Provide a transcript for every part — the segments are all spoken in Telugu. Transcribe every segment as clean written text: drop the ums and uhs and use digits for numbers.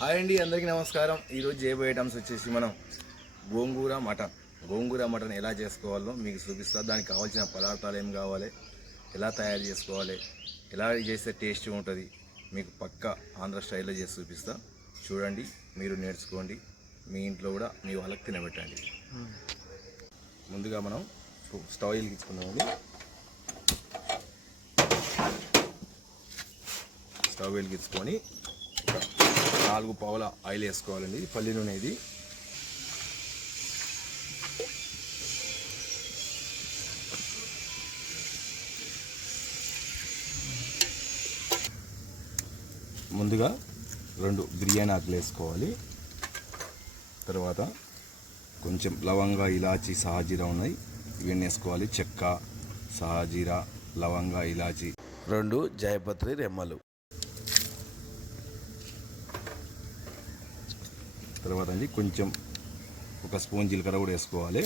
హాయ్ అండి, అందరికీ నమస్కారం. ఈరోజు చేయబోయే ఐటమ్స్ వచ్చేసి మనం గోంగూర మటన్ ఎలా చేసుకోవాలో మీకు చూపిస్తా. దానికి కావాల్సిన పదార్థాలు ఏం కావాలి, ఎలా తయారు చేసుకోవాలి, ఎలా చేస్తే టేస్ట్ ఉంటుంది మీకు పక్కా ఆంధ్ర స్టైల్లో చేసి చూపిస్తా. చూడండి, మీరు నేర్చుకోండి, మీ ఇంట్లో కూడా మీ వాళ్ళకి తినబెట్టండి. ముందుగా మనం స్టవ్ వెలిగించుకుందామండి. స్టవ్ వెలిగించుకొని 4 పావుల ఆయిల్ వేసుకోవాలండి. పల్లి నూనె ఇది. ముందుగా 2 బిర్యానీ ఆకులు వేసుకోవాలి. తర్వాత కొంచెం లవంగా, ఇలాచి, సాజీరా ఉన్నాయి, ఇవన్నీ వేసుకోవాలి. చెక్క, సాజీరా, లవంగా, ఇలాచి, 2 జాయపత్రి రెమ్మలు. తర్వాత అండి కొంచెం 1 స్పూన్ జీలకర్ర కూడా వేసుకోవాలి.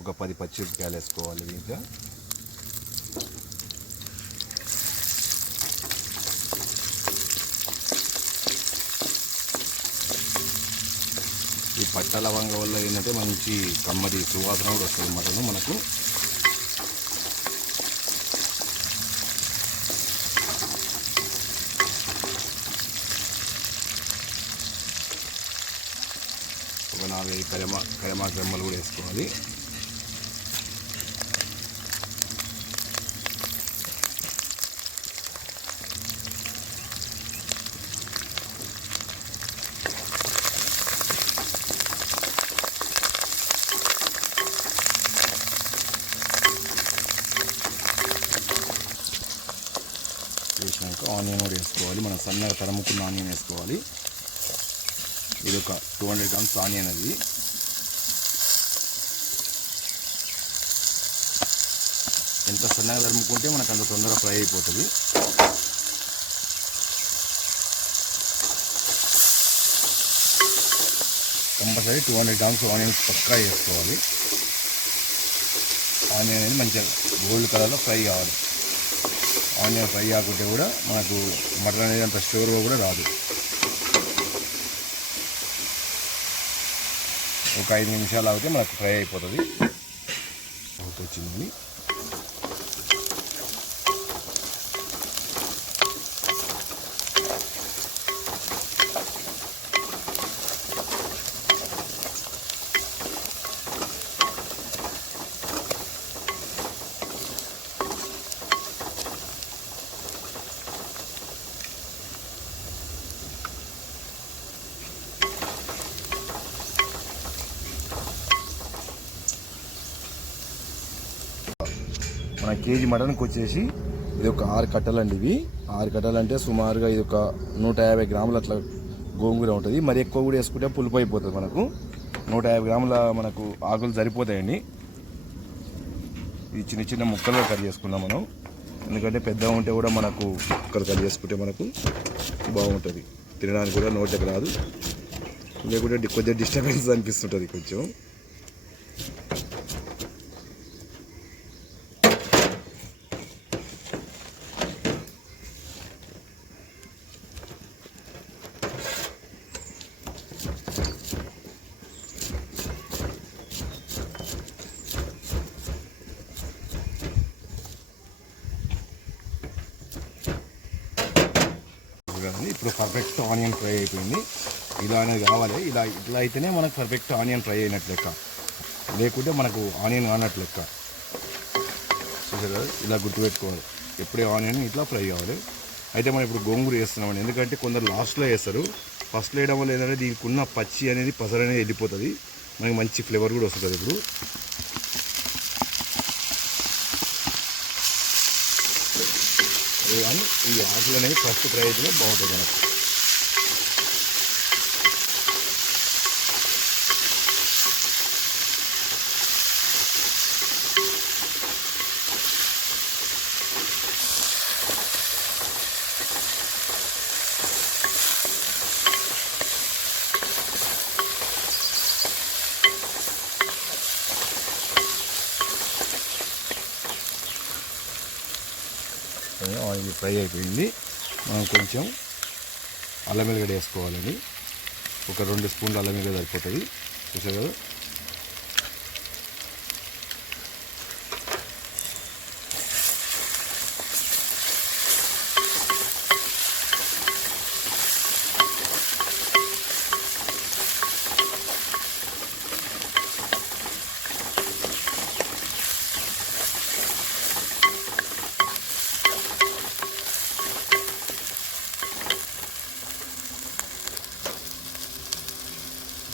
ఒక 10 పచ్చిమిరపకాయలు వేసుకోవాలి దీంట్లో. ఈ పట్ట లవంగ వల్ల ఏంటంటే మంచి కమ్మడి సువాసన కూడా వస్తుంది మటను మనకు. ఒక 4 కరిమాకు రెమ్మలు కూడా వేసుకోవాలి. వేసినాక ఆనియన్ కూడా వేసుకోవాలి. మనం సన్నగా తరుముకున్న ఆనియన్ వేసుకోవాలి. ఇది ఒక 200 గ్రామ్స్ ఆనియన్. అది ఎంత సన్నగా తరుముకుంటే మనకు అంత తొందరగా ఫ్రై అయిపోతుంది. కంపల్సరీ 200 గ్రామ్స్ ఆనియన్ పక్కా వేసుకోవాలి. ఆనియన్ అనేది మంచిగా గోల్డ్ కలర్లో ఫ్రై కావాలి. ఆనియన్ ఫ్రై కాకుంటే కూడా మనకు మటన్ అనేది అంత స్టోర్గా కూడా రాదు. ఒక 5 నిమిషాలు ఆగితే మనకు ఫ్రై అయిపోతుంది. వచ్చింది. మన కేజీ మటన్కి వచ్చేసి ఇది ఒక 6 కట్టలు అండి. ఇవి 6 కట్టలు అంటే సుమారుగా ఇది ఒక 150 గ్రాములు అట్లా గోంగూర ఉంటుంది. మరి ఎక్కువ కూడా వేసుకుంటే పులుపు అయిపోతుంది. మనకు 150 గ్రాముల మనకు ఆకులు సరిపోతాయండి. ఇది చిన్న చిన్న ముక్కలుగా కట్ చేసుకుందాం మనం. ఎందుకంటే పెద్దగా ఉంటే కూడా మనకు ముక్కలు కట్ చేసుకుంటే మనకు బాగుంటుంది, తినడానికి కూడా నోట్లోకి రాదు. లేకుంటే కొద్దిగా డిస్టర్బెన్స్ అనిపిస్తుంటుంది కొంచెం. ఇప్పుడు పర్ఫెక్ట్ ఆనియన్ ఫ్రై అయిపోయింది. ఇలా అనేది కావాలి. ఇట్లా అయితేనే మనకు పర్ఫెక్ట్ ఆనియన్ ఫ్రై అయినట్లు లెక్క, లేకుంటే మనకు ఆనియన్ కానట్లు లెక్క. చూసారు, ఇలా గుర్తుపెట్టుకోవాలి. ఎప్పుడే ఆనియన్ ఇట్లా ఫ్రై కావాలి. అయితే మనం ఇప్పుడు గోంగూర వేస్తున్నామండి. ఎందుకంటే కొందరు లాస్ట్లో వేస్తారు. ఫస్ట్లో వేయడం వల్ల ఏంటంటే దీనికి ఉన్న పచ్చి అనేది, పసరు అనేది వెళ్ళిపోతుంది. మనకి మంచి ఫ్లేవర్ కూడా వస్తుంది. ఇప్పుడు కానీ ఈ ఆకులు అనేవి ఫస్ట్ ఫ్రై అయితేనే బాగుంటుంది మనకు. ఆయిల్ ఫ్రై అయిపోయింది. మనం కొంచెం అల్లం వెల్లిగడ్డ వేసుకోవాలండి. ఒక 2 స్పూన్లు అల్లం వెల్లిగడ్డ సరిపోతుంది. చూసారు కదా.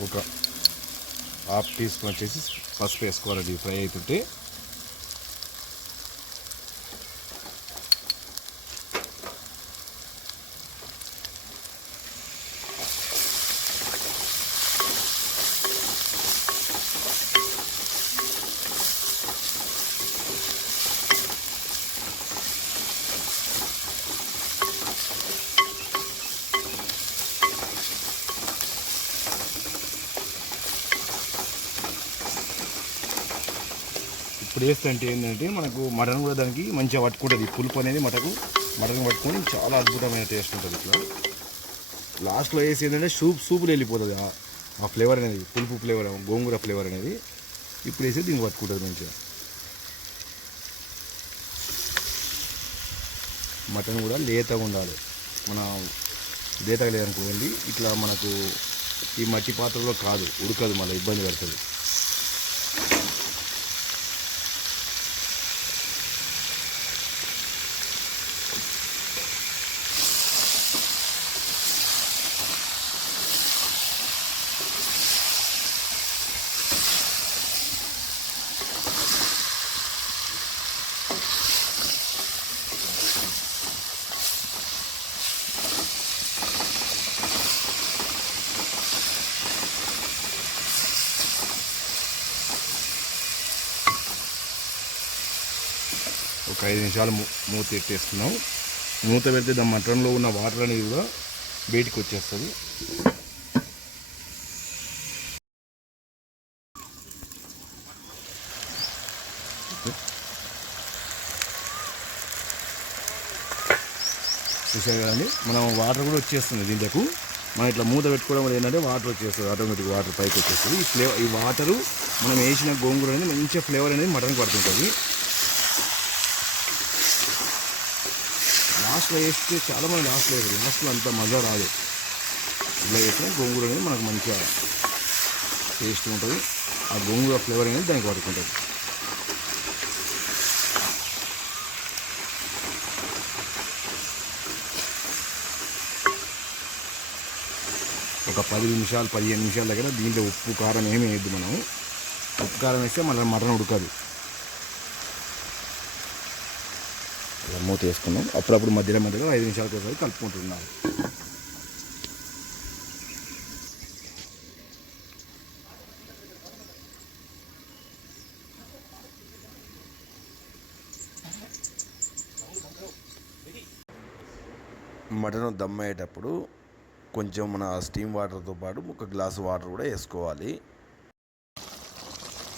ఒక ½ టీ స్పూన్ వచ్చేసి పసుపు వేసుకోవాలండి ఫ్రై అవుతుంటే. ఇప్పుడు వేస్తే అంటే ఏంటంటే మనకు మటన్ కూడా దానికి మంచిగా పట్టుకుంటుంది. పులుపు అనేది మటన్ పట్టుకొని చాలా అద్భుతమైన టేస్ట్ ఉంటుంది. ఇట్లా లాస్ట్లో వేసి ఏంటంటే సూపులు వెళ్ళిపోతుంది ఆ ఫ్లేవర్ అనేది, పులుపు ఫ్లేవర్, గోంగూర ఫ్లేవర్ అనేది ఇప్పుడు వేసి దీనికి పట్టుకుంటుంది మంచిగా. మటన్ కూడా లేతగా ఉండాలి. మన లేతగా లేదనుకోండి ఇట్లా మనకు ఈ మట్టి పాత్రలో కాదు, ఉడకదు, మళ్ళీ ఇబ్బంది పడుతుంది. ఒక 5 నిమిషాలు మూత పెట్టేసుకున్నాం. మూత పెడితే దాని మటన్లో ఉన్న వాటర్ అనేది కూడా బయటికి వచ్చేస్తుంది. చూసారు కదండి, మనం వాటర్ కూడా వచ్చేస్తుంది దీంట్లోకి. మనం ఇట్లా మూత పెట్టుకోవడం వల్ల ఏంటంటే వాటర్ వచ్చేస్తుంది, ఆటోమేటిక్ వాటర్ పైకి వచ్చేస్తుంది. ఈ వాటరు మనం వేసిన గోంగూర అనేది మంచిగా ఫ్లేవర్ అనేది మటన్కి పడుతుంటుంది. లాస్ట్లో వేస్తే చాలామంది లాస్ట్లో అంత మజా రాదు. ఇలా వేస్తే గోంగూర అనేది మనకు మంచిగా టేస్ట్ ఉంటుంది. ఆ గోంగూర ఫ్లేవర్ అనేది దానికి పడుకుంటుంది. ఒక 15 నిమిషాల దగ్గర దీంట్లో ఉప్పు కారం ఏమి వేయద్దు. మనం ఉప్పు కారం వేస్తే మళ్ళీ మటన్ ఉడకదు. ఇలా మూత వేసుకున్నాం. అప్పుడప్పుడు మధ్యలో 5 నిమిషాలకు ఒకసారి కలుపుకుంటున్నాం. మటన్ దమ్ అయ్యేటప్పుడు కొంచెం మన స్టీమ్ వాటర్తో పాటు 1 గ్లాసు వాటర్ కూడా వేసుకోవాలి.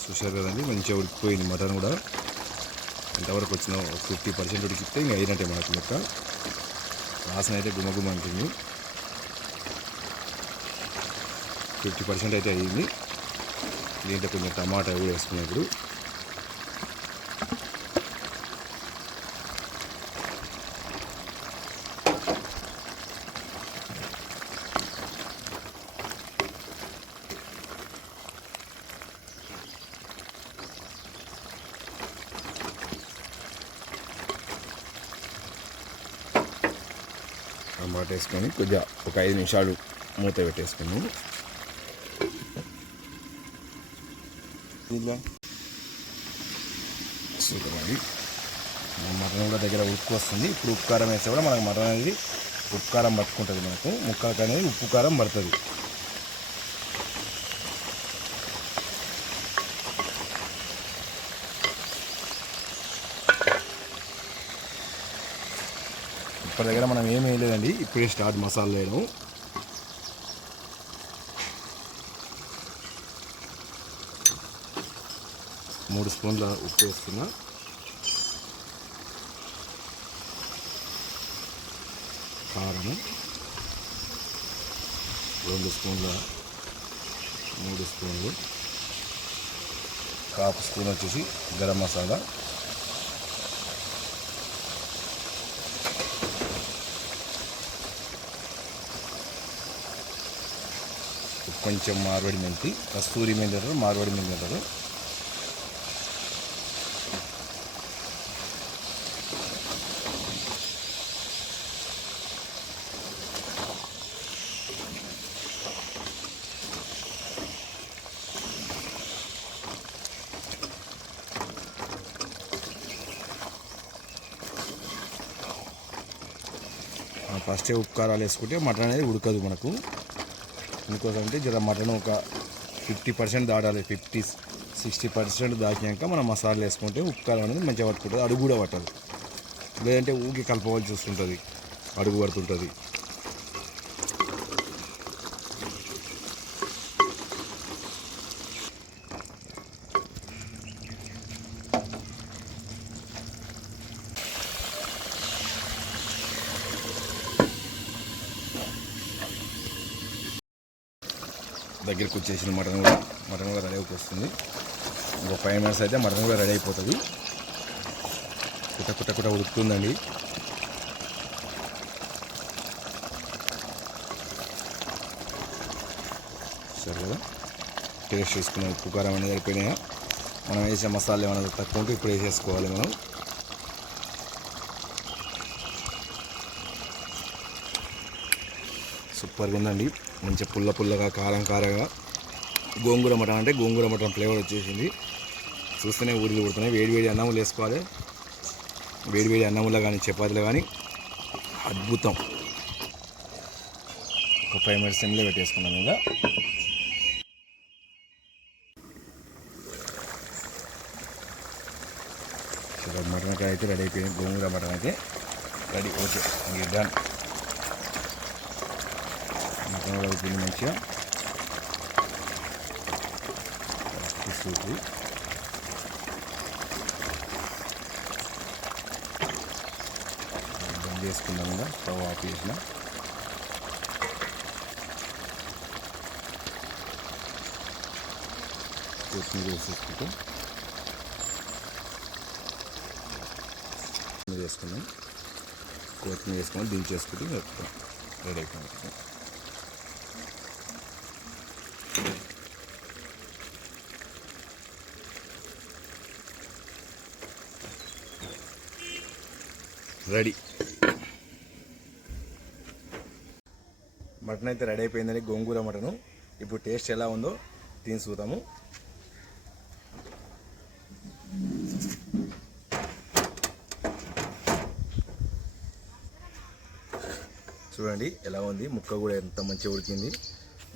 చూసారు కదండి, మంచిగా ఉడికిపోయింది మటన్ కూడా. ఎంతవరకు వచ్చిన 50% ఉడికితే ఇంకా అయినట్టే మనకు లెక్క. వాసన అయితే గుమగుమ అంటుంది. 50% అయితే అయ్యింది. దీంట్లో కొంచెం టమాటా కూడా వేసుకున్నప్పుడు టమాటా వేసుకొని కొద్దిగా ఒక 5 నిమిషాలు మూత పెట్టేసుకున్నాము. సూపర్ అండి. మటన్ కూడా దగ్గర ఉప్పు వస్తుంది. ఇప్పుడు ఉప్పు కారం వేస్తే కూడా మనకు మటన్ అనేది ఉప్పు కారం పట్టుకుంటుంది. మనకు ముక్కకు అనేది ఉప్పు కారం పడుతుంది. ఇప్పటి దగ్గర మనం ఏం వేయలేదండి, ఇప్పుడే స్టార్ట్ మసాలా వేయడం. మూడు స్పూన్ల ఉప్పు వేస్తున్నా. కారము 2 స్పూన్ల 3 స్పూన్లు, 1/2 స్పూన్ వచ్చేసి గరం మసాలా, కొంచెం మార్వాడి మెంతి, కస్తూరి మెంతి అంటారు, మార్వాడి మెంతి అంటారు. ఫస్టే ఉప్పు కారాలు వేసుకుంటే మటన్ అనేది ఉడకదు మనకు. ఇంకోసం అంటే జర మటన్ ఒక 50% దాటాలి. 50-60% దాకాక మనం మసాలా వేసుకుంటే ఉప్పు కారం అనేది మంచిగా పట్టుకుంటుంది, అడుగు కూడా పట్టదు. లేదంటే ఊకి కలపవలసి వస్తుంటుంది, అడుగు పడుతుంటుంది. దగ్గరికి వచ్చేసింది మటన్ కూడా రెడీ అయిపోతుంది. ఇంకో 5 minutes అయితే మటన్ కూడా రెడీ అయిపోతుంది. కుట్ట ఉడుకుతుందండి. సరే కదా, టేస్ట్ చేసుకున్నాం. ఉప్పు కారం అనేది అయిపోయినాయా, మనం వేసే మసాలా ఏమైనా తక్కువ ఉంటే ఇప్పుడు వేసేసుకోవాలి మనం. సూపర్గా ఉందండి, మంచిగా పుల్లగా కారంగా. గోంగూర మటన్ అంటే గోంగూర మటన్ ఫ్లేవర్ వచ్చేసింది. చూస్తేనే ఊరిలో కొడుతున్నాయి. వేడి అన్నములు వేసుకోవాలి. వేడి అన్నములో కానీ చపాతీలో కానీ అద్భుతం. ఒక 5 minutes సిమ్లో పెట్టేసుకున్నాం. ఇంకా మటన్ అయితే రెడీ అయిపోయింది. గోంగూర మటన్ అయితే రెడీ. ఓకే, ఇది డన్. మటన్ కూడా అయిపోయింది మంచిగా. సూపు బంద్ చేసుకున్నాం. ఇంకా స్టవ్ ఆఫ్ చేసిన. కొత్తిమీర వేసేసుకుంటాం. వేసుకున్నాం. కొత్తిమీర వేసుకొని దించేసుకుంటూ వేస్తాం. రెడీ అయిపోయింది. రెడీ. మటన్ అయితే రెడీ అయిపోయిందని, గోంగూర మటను. ఇప్పుడు టేస్ట్ ఎలా ఉందో తిని చూద్దాము. చూడండి ఎలా ఉంది, ముక్క కూడా ఎంత మంచిగా ఉడికింది.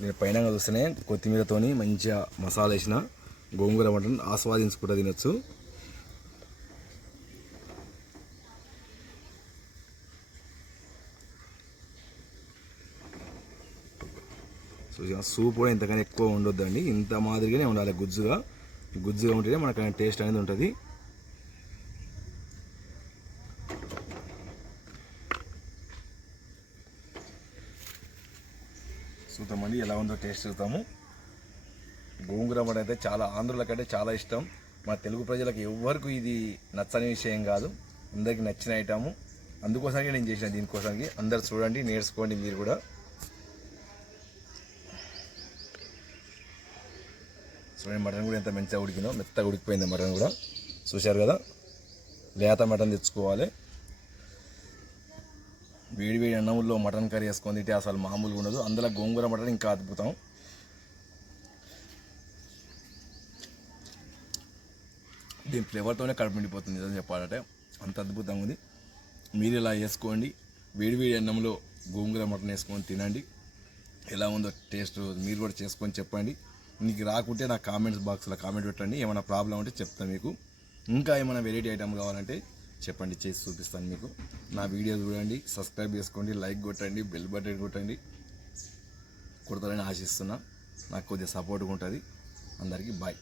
నేను పైన చూస్తేనే కొత్తిమీరతోని మంచిగా మసాలా వేసిన గోంగూర మటన్ ఆస్వాదించుకుంటూ తినొచ్చు. సూప్ కూడా ఇంతకన్నా ఎక్కువ ఉండొద్దండి, ఇంత మాదిరిగానే ఉండాలి. గుజ్జుగా ఉంటేనే మనకు టేస్ట్ అనేది ఉంటుంది. చూద్దామండి ఎలా ఉందో టేస్ట్ చూద్దాము. గోంగూర మటన్ అయితే చాలా ఆంధ్రులకంటే చాలా ఇష్టం. మన తెలుగు ప్రజలకు ఎవ్వరికి ఇది నచ్చని విషయం కాదు, అందరికీ నచ్చిన ఐటము. అందుకోసానికి నేను చేసిన దీనికోసానికి. అందరు చూడండి, నేర్చుకోండి మీరు కూడా. చూడండి మటన్ కూడా ఎంత మంచిగా ఉడికిందో, మెత్తగా ఉడికిపోయింది మటన్ కూడా. చూశారు కదా, లేత మటన్ తెచ్చుకోవాలి. వేడి అన్నంలో మటన్ కర్రీ వేసుకొని తింటే అసలు మామూలుగా ఉండదు. అందులో గోంగూర మటన్ ఇంకా అద్భుతం. దీని ఫ్లేవర్తోనే కడుపు నిండిపోతుంది నిజం చెప్పాలంటే, అంత అద్భుతంగా ఉంది. మీరు ఇలా వేసుకోండి, వేడి అన్నంలో గోంగూర మటన్ వేసుకొని తినండి. ఎలా ఉందో టేస్ట్ మీరు కూడా చేసుకొని చెప్పండి. మీకు రాకుంటే నా కామెంట్స్ బాక్స్లో కామెంట్ పెట్టండి. ఏమైనా ప్రాబ్లం ఉంటే చెప్తాను మీకు. ఇంకా ఏమైనా వెరైటీ ఐటమ్ కావాలంటే చెప్పండి, చేసి చూపిస్తాను మీకు. నా వీడియో చూడండి, సబ్స్క్రైబ్ చేసుకోండి, లైక్ కొట్టండి, బెల్ బటన్ కొట్టండి. కొడతారని ఆశిస్తున్నా. నాకు కొద్దిగా సపోర్ట్గా ఉంటుంది. అందరికీ బాయ్.